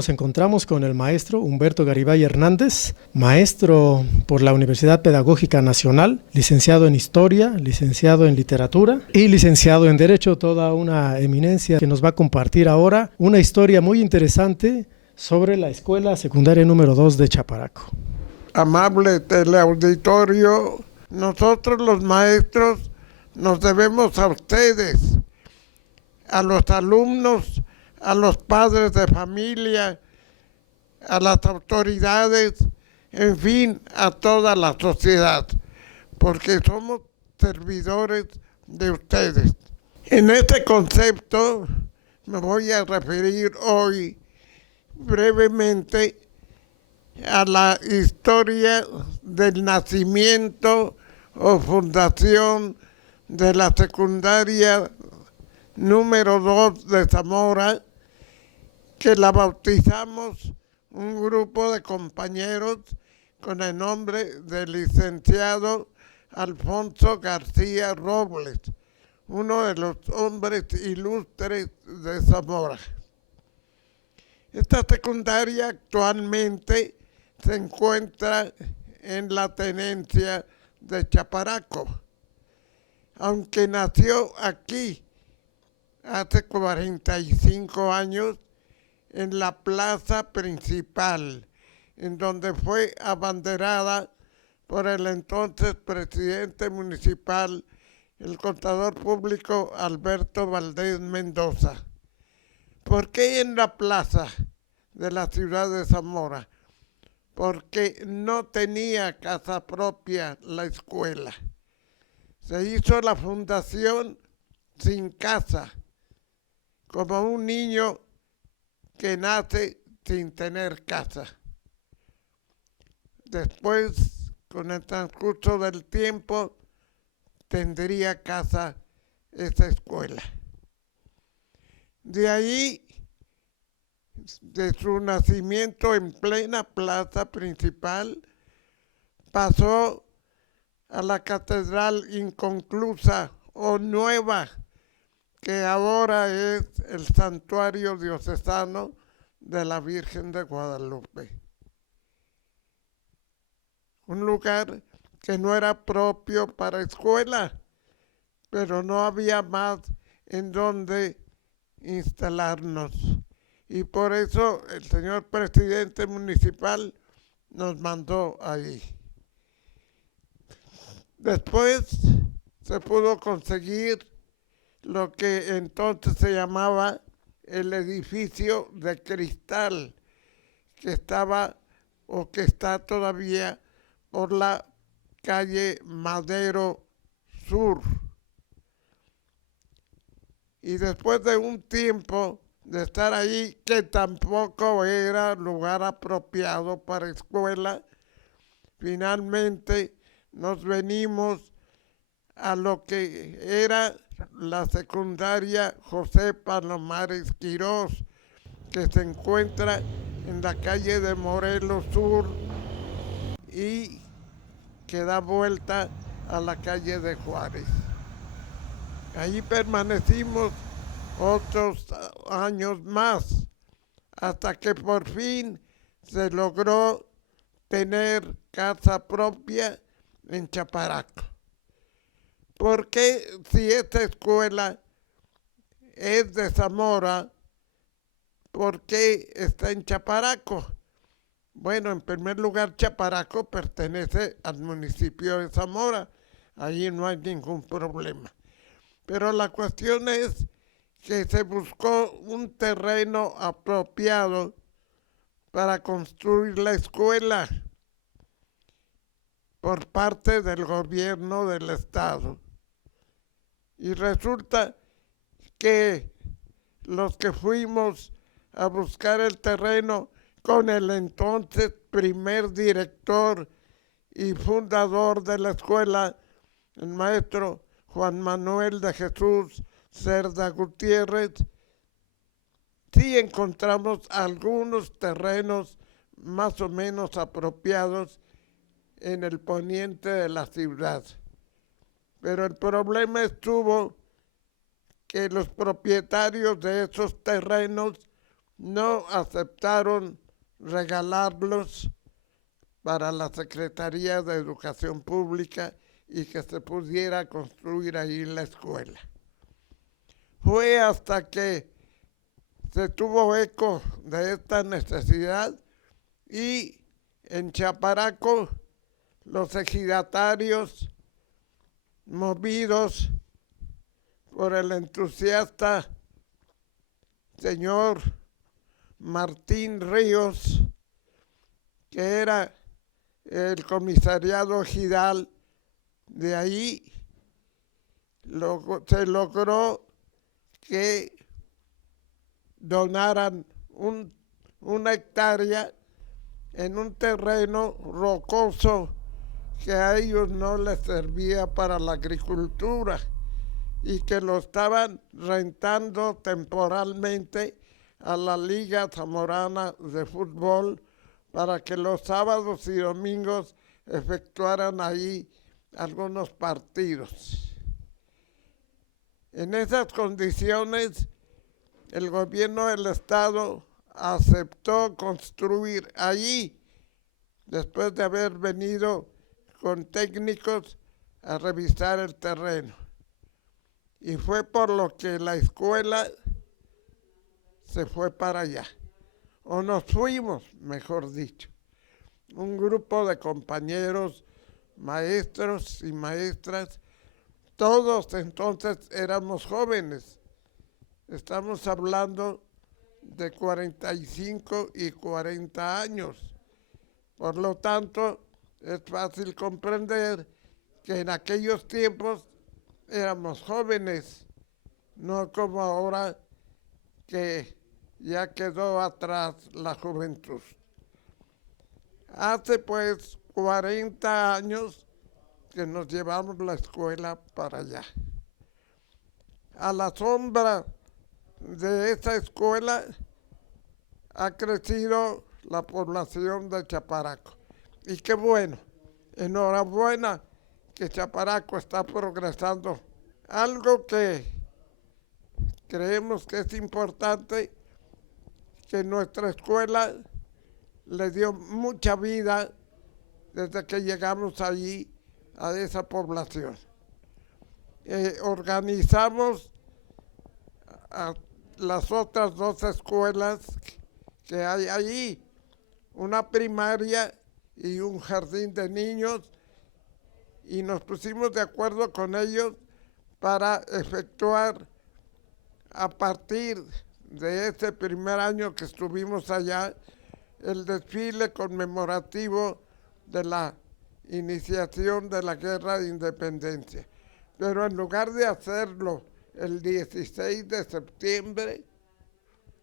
nos encontramos con el maestro Humberto Garibay Hernández, maestro por la Universidad Pedagógica Nacional, licenciado en Historia, licenciado en Literatura y licenciado en Derecho, toda una eminencia que nos va a compartir ahora una historia muy interesante sobre la Escuela Secundaria número 2 de Chaparaco. Amable teleauditorio, nosotros los maestros nos debemos a ustedes, a los alumnos, a los padres de familia, a las autoridades, en fin, a toda la sociedad, porque somos servidores de ustedes. En este concepto me voy a referir hoy brevemente a la historia del nacimiento o fundación de la secundaria número 2 de Zamora, que la bautizamos un grupo de compañeros con el nombre del licenciado Alfonso García Robles, uno de los hombres ilustres de Zamora. Esta secundaria actualmente se encuentra en la tenencia de Chaparaco, aunque nació aquí hace 45 años en la plaza principal, en donde fue abanderada por el entonces presidente municipal, el contador público Alberto Valdés Mendoza. ¿Por qué en la plaza de la ciudad de Zamora? Porque no tenía casa propia la escuela. Se hizo la fundación sin casa, como un niño que nace sin tener casa. Después, con el transcurso del tiempo, tendría casa esa escuela. De ahí, de su nacimiento en plena plaza principal, pasó a la catedral inconclusa o nueva, que ahora es el santuario diocesano de la Virgen de Guadalupe. Un lugar que no era propio para escuela, pero no había más en donde instalarnos. Y por eso el señor presidente municipal nos mandó ahí. Después se pudo conseguir lo que entonces se llamaba el edificio de cristal, que estaba o que está todavía por la calle Madero Sur. Y después de un tiempo de estar ahí, que tampoco era lugar apropiado para escuela, finalmente nos venimos a lo que era la secundaria José Palomares Quirós, que se encuentra en la calle de Morelos Sur y que da vuelta a la calle de Juárez. Ahí permanecimos otros años más, hasta que por fin se logró tener casa propia en Chaparaco. ¿Por qué, si esta escuela es de Zamora, por qué está en Chaparaco? Bueno, en primer lugar, Chaparaco pertenece al municipio de Zamora, ahí no hay ningún problema. Pero la cuestión es que se buscó un terreno apropiado para construir la escuela por parte del gobierno del estado. Y resulta que los que fuimos a buscar el terreno con el entonces primer director y fundador de la escuela, el maestro Juan Manuel de Jesús Cerda Gutiérrez, sí encontramos algunos terrenos más o menos apropiados en el poniente de la ciudad. Pero el problema estuvo que los propietarios de esos terrenos no aceptaron regalarlos para la Secretaría de Educación Pública y que se pudiera construir ahí la escuela. Fue hasta que se tuvo eco de esta necesidad y en Chaparaco los ejidatarios, movidos por el entusiasta señor Martín Ríos, que era el comisariado ejidal de ahí, se logró que donaran una hectárea en un terreno rocoso que a ellos no les servía para la agricultura y que lo estaban rentando temporalmente a la Liga Zamorana de Fútbol para que los sábados y domingos efectuaran ahí algunos partidos. En esas condiciones, el gobierno del estado aceptó construir allí, después de haber venido con técnicos a revisar el terreno. Y fue por lo que la escuela se fue para allá, o nos fuimos, mejor dicho. Un grupo de compañeros, maestros y maestras, todos entonces éramos jóvenes. Estamos hablando de 45 y 40 años. Por lo tanto, es fácil comprender que en aquellos tiempos éramos jóvenes, no como ahora que ya quedó atrás la juventud. Hace pues 40 años que nos llevamos la escuela para allá. A la sombra de esa escuela ha crecido la población de Chaparaco. Y qué bueno, enhorabuena que Chaparaco está progresando. Algo que creemos que es importante, que nuestra escuela le dio mucha vida desde que llegamos allí a esa población. Organizamos a las otras dos escuelas que hay allí, una primaria y un jardín de niños, y nos pusimos de acuerdo con ellos para efectuar a partir de ese primer año que estuvimos allá el desfile conmemorativo de la iniciación de la Guerra de Independencia. Pero en lugar de hacerlo el 16 de septiembre,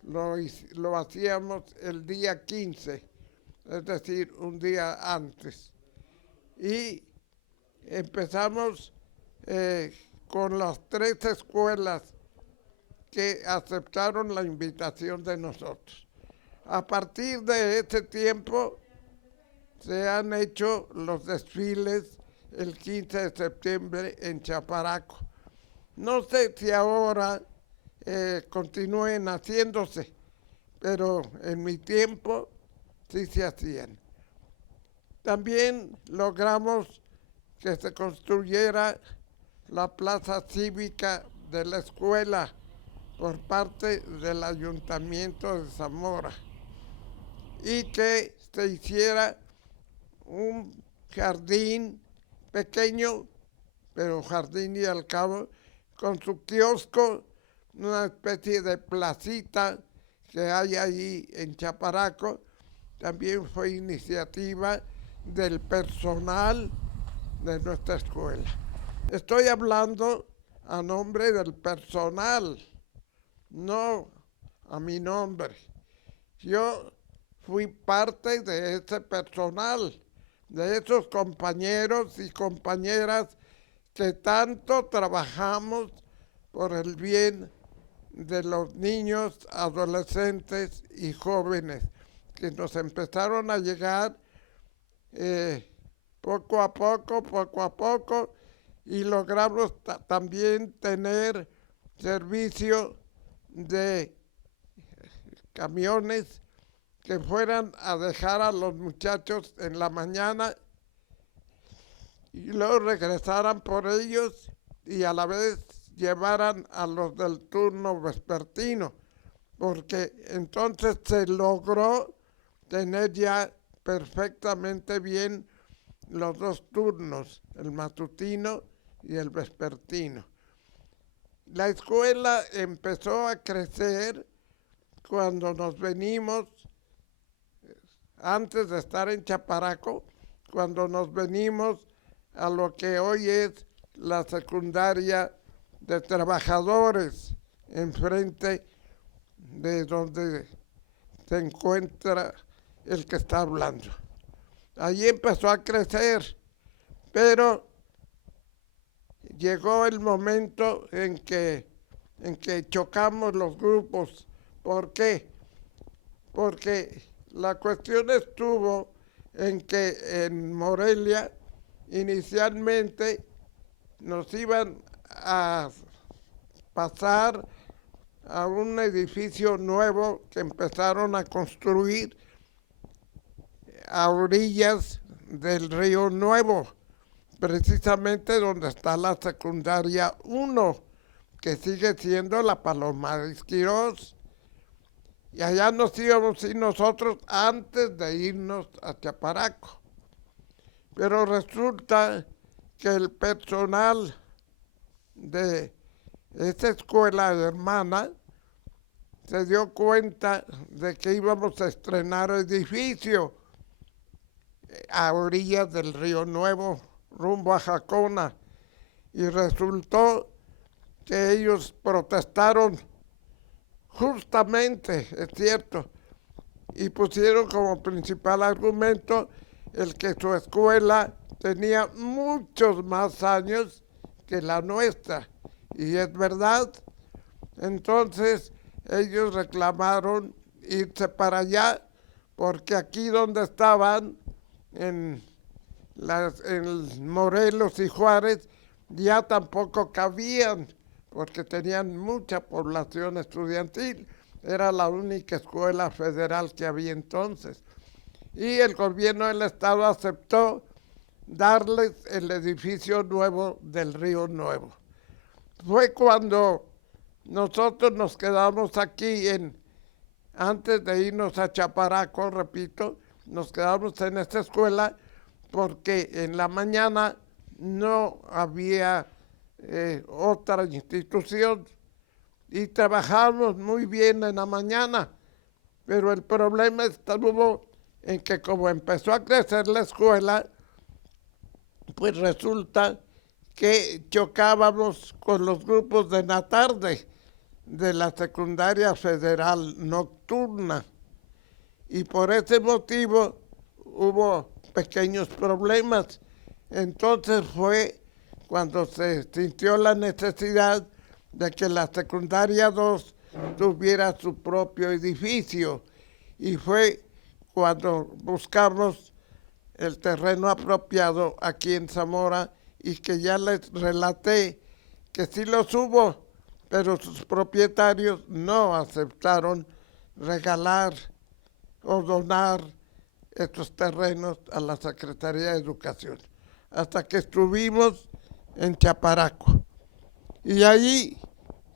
lo hacíamos el día 15, es decir, un día antes. Y empezamos con las 3 escuelas que aceptaron la invitación de nosotros. A partir de ese tiempo se han hecho los desfiles el 15 de septiembre en Chaparaco. No sé si ahora continúen haciéndose, pero en mi tiempo sí se hacían. También logramos que se construyera la plaza cívica de la escuela por parte del Ayuntamiento de Zamora y que se hiciera un jardín pequeño, pero jardín y al cabo, con su kiosco, una especie de placita que hay ahí en Chaparaco. También fue iniciativa del personal de nuestra escuela. Estoy hablando a nombre del personal, no a mi nombre. Yo fui parte de ese personal, de esos compañeros y compañeras que tanto trabajamos por el bien de los niños, adolescentes y jóvenes, que nos empezaron a llegar poco a poco, y logramos también tener servicio de camiones que fueran a dejar a los muchachos en la mañana y luego regresaran por ellos y a la vez llevaran a los del turno vespertino, porque entonces se logró tener ya perfectamente bien los dos turnos, el matutino y el vespertino. La escuela empezó a crecer cuando nos venimos, antes de estar en Chaparaco, cuando nos venimos a lo que hoy es la secundaria de trabajadores, enfrente de donde se encuentra el que está hablando. Allí empezó a crecer, pero llegó el momento en que chocamos los grupos. ¿Por qué? Porque la cuestión estuvo en que en Morelia inicialmente nos iban a pasar a un edificio nuevo que empezaron a construir a orillas del Río Nuevo, precisamente donde está la secundaria 1, que sigue siendo la Palomares Quirós. Y allá nos íbamos a ir nosotros antes de irnos a Chaparaco. Pero resulta que el personal de esa escuela hermana se dio cuenta de que íbamos a estrenar edificio a orillas del Río Nuevo, rumbo a Jacona, y resultó que ellos protestaron justamente, es cierto, y pusieron como principal argumento el que su escuela tenía muchos más años que la nuestra, y es verdad. Entonces ellos reclamaron irse para allá, porque aquí donde estaban, en Morelos y Juárez, ya tampoco cabían, porque tenían mucha población estudiantil. Era la única escuela federal que había entonces. Y el gobierno del estado aceptó darles el edificio nuevo del Río Nuevo. Fue cuando nosotros nos quedamos aquí, antes de irnos a Chaparaco, repito, nos quedamos en esta escuela porque en la mañana no había otra institución y trabajamos muy bien en la mañana, pero el problema estuvo en que como empezó a crecer la escuela, pues resulta que chocábamos con los grupos de la tarde de la secundaria federal nocturna, y por ese motivo hubo pequeños problemas. Entonces fue cuando se sintió la necesidad de que la secundaria 2 tuviera su propio edificio, y fue cuando buscamos el terreno apropiado aquí en Zamora, y que ya les relaté que sí los hubo, pero sus propietarios no aceptaron regalar o donar estos terrenos a la Secretaría de Educación, hasta que estuvimos en Chaparaco. Y ahí,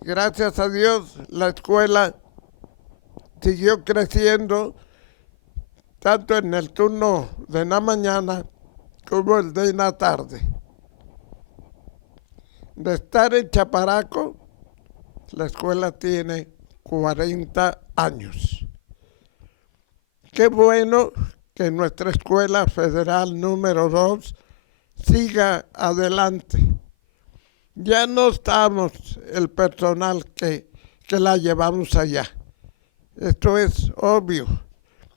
gracias a Dios, la escuela siguió creciendo, tanto en el turno de la mañana como el de la tarde. De estar en Chaparaco, la escuela tiene 40 años. Qué bueno que nuestra escuela federal número 2 siga adelante. Ya no estamos el personal que la llevamos allá. Esto es obvio.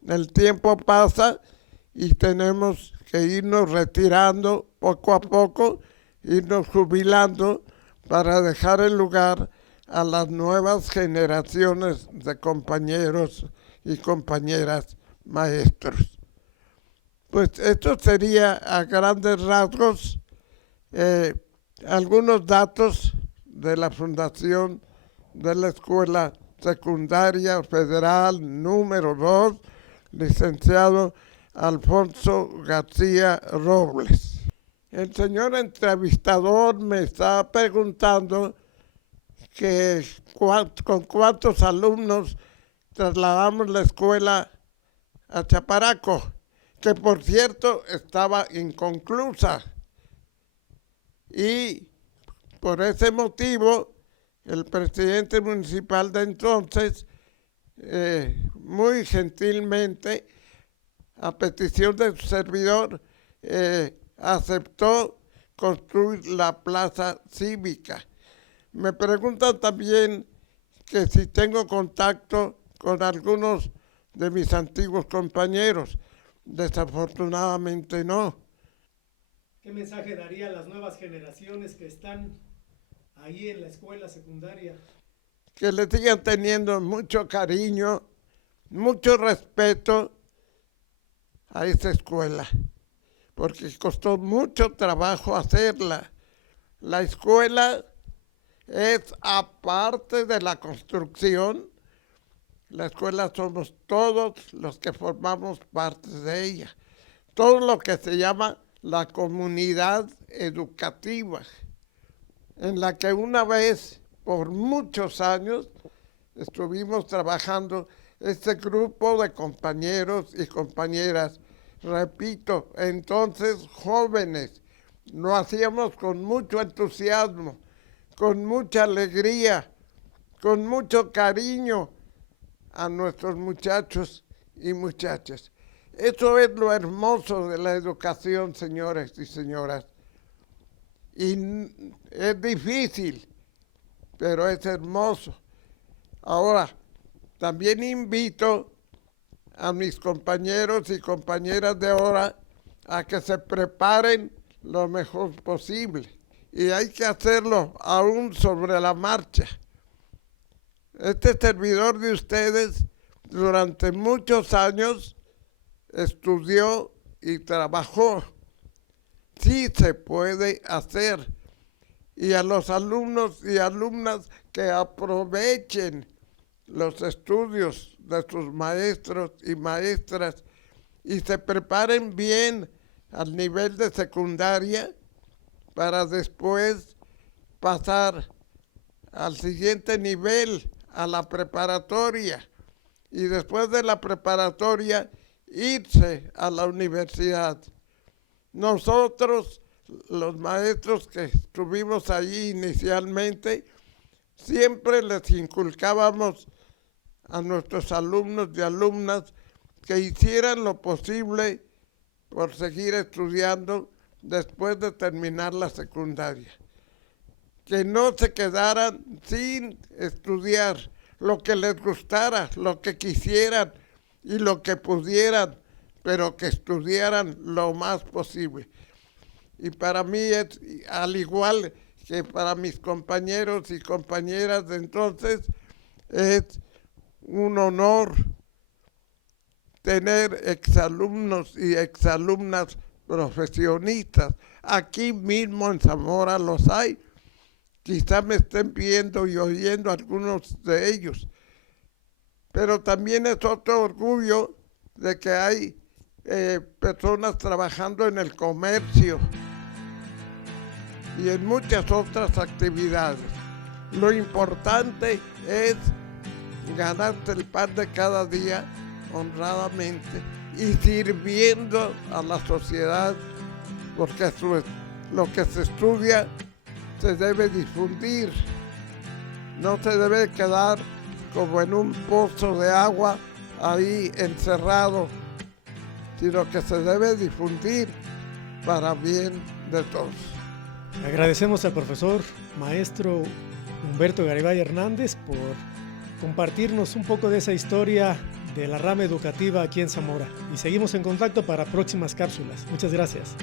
El tiempo pasa y tenemos que irnos retirando poco a poco, irnos jubilando para dejar el lugar a las nuevas generaciones de compañeros y compañeras maestros. Pues esto sería a grandes rasgos algunos datos de la fundación de la Escuela Secundaria Federal número 2, licenciado Alfonso García Robles. El señor entrevistador me está preguntando que con cuántos alumnos trasladamos la escuela a Chaparaco, que por cierto estaba inconclusa. Y por ese motivo, el presidente municipal de entonces, muy gentilmente, a petición de su servidor, aceptó construir la plaza cívica. Me preguntan también que si tengo contacto con algunos de mis antiguos compañeros. Desafortunadamente no. ¿Qué mensaje daría a las nuevas generaciones que están ahí en la escuela secundaria? Que le sigan teniendo mucho cariño, mucho respeto a esta escuela, porque costó mucho trabajo hacerla. La escuela es aparte de la construcción. La escuela somos todos los que formamos parte de ella. Todo lo que se llama la comunidad educativa, en la que una vez, por muchos años, estuvimos trabajando este grupo de compañeros y compañeras. Repito, entonces jóvenes, lo hacíamos con mucho entusiasmo, con mucha alegría, con mucho cariño a nuestros muchachos y muchachas. Eso es lo hermoso de la educación, señores y señoras. Y es difícil, pero es hermoso. Ahora, también invito a mis compañeros y compañeras de ahora a que se preparen lo mejor posible. Y hay que hacerlo aún sobre la marcha. Este servidor de ustedes durante muchos años estudió y trabajó. Sí se puede hacer. Y a los alumnos y alumnas que aprovechen los estudios de sus maestros y maestras y se preparen bien al nivel de secundaria para después pasar al siguiente nivel, a la preparatoria, y después de la preparatoria irse a la universidad. Nosotros, los maestros que estuvimos allí inicialmente, siempre les inculcábamos a nuestros alumnos y alumnas que hicieran lo posible por seguir estudiando después de terminar la secundaria. Que no se quedaran sin estudiar lo que les gustara, lo que quisieran y lo que pudieran, pero que estudiaran lo más posible. Y para mí es, al igual que para mis compañeros y compañeras de entonces, es un honor tener exalumnos y exalumnas profesionistas. Aquí mismo en Zamora los hay. Quizá me estén viendo y oyendo algunos de ellos. Pero también es otro orgullo de que hay personas trabajando en el comercio y en muchas otras actividades. Lo importante es ganarte el pan de cada día honradamente y sirviendo a la sociedad, porque lo que se estudia se debe difundir, no se debe quedar como en un pozo de agua ahí encerrado, sino que se debe difundir para bien de todos. Agradecemos al profesor, maestro Humberto Garibay Hernández, por compartirnos un poco de esa historia de la rama educativa aquí en Zamora. Y seguimos en contacto para próximas cápsulas. Muchas gracias.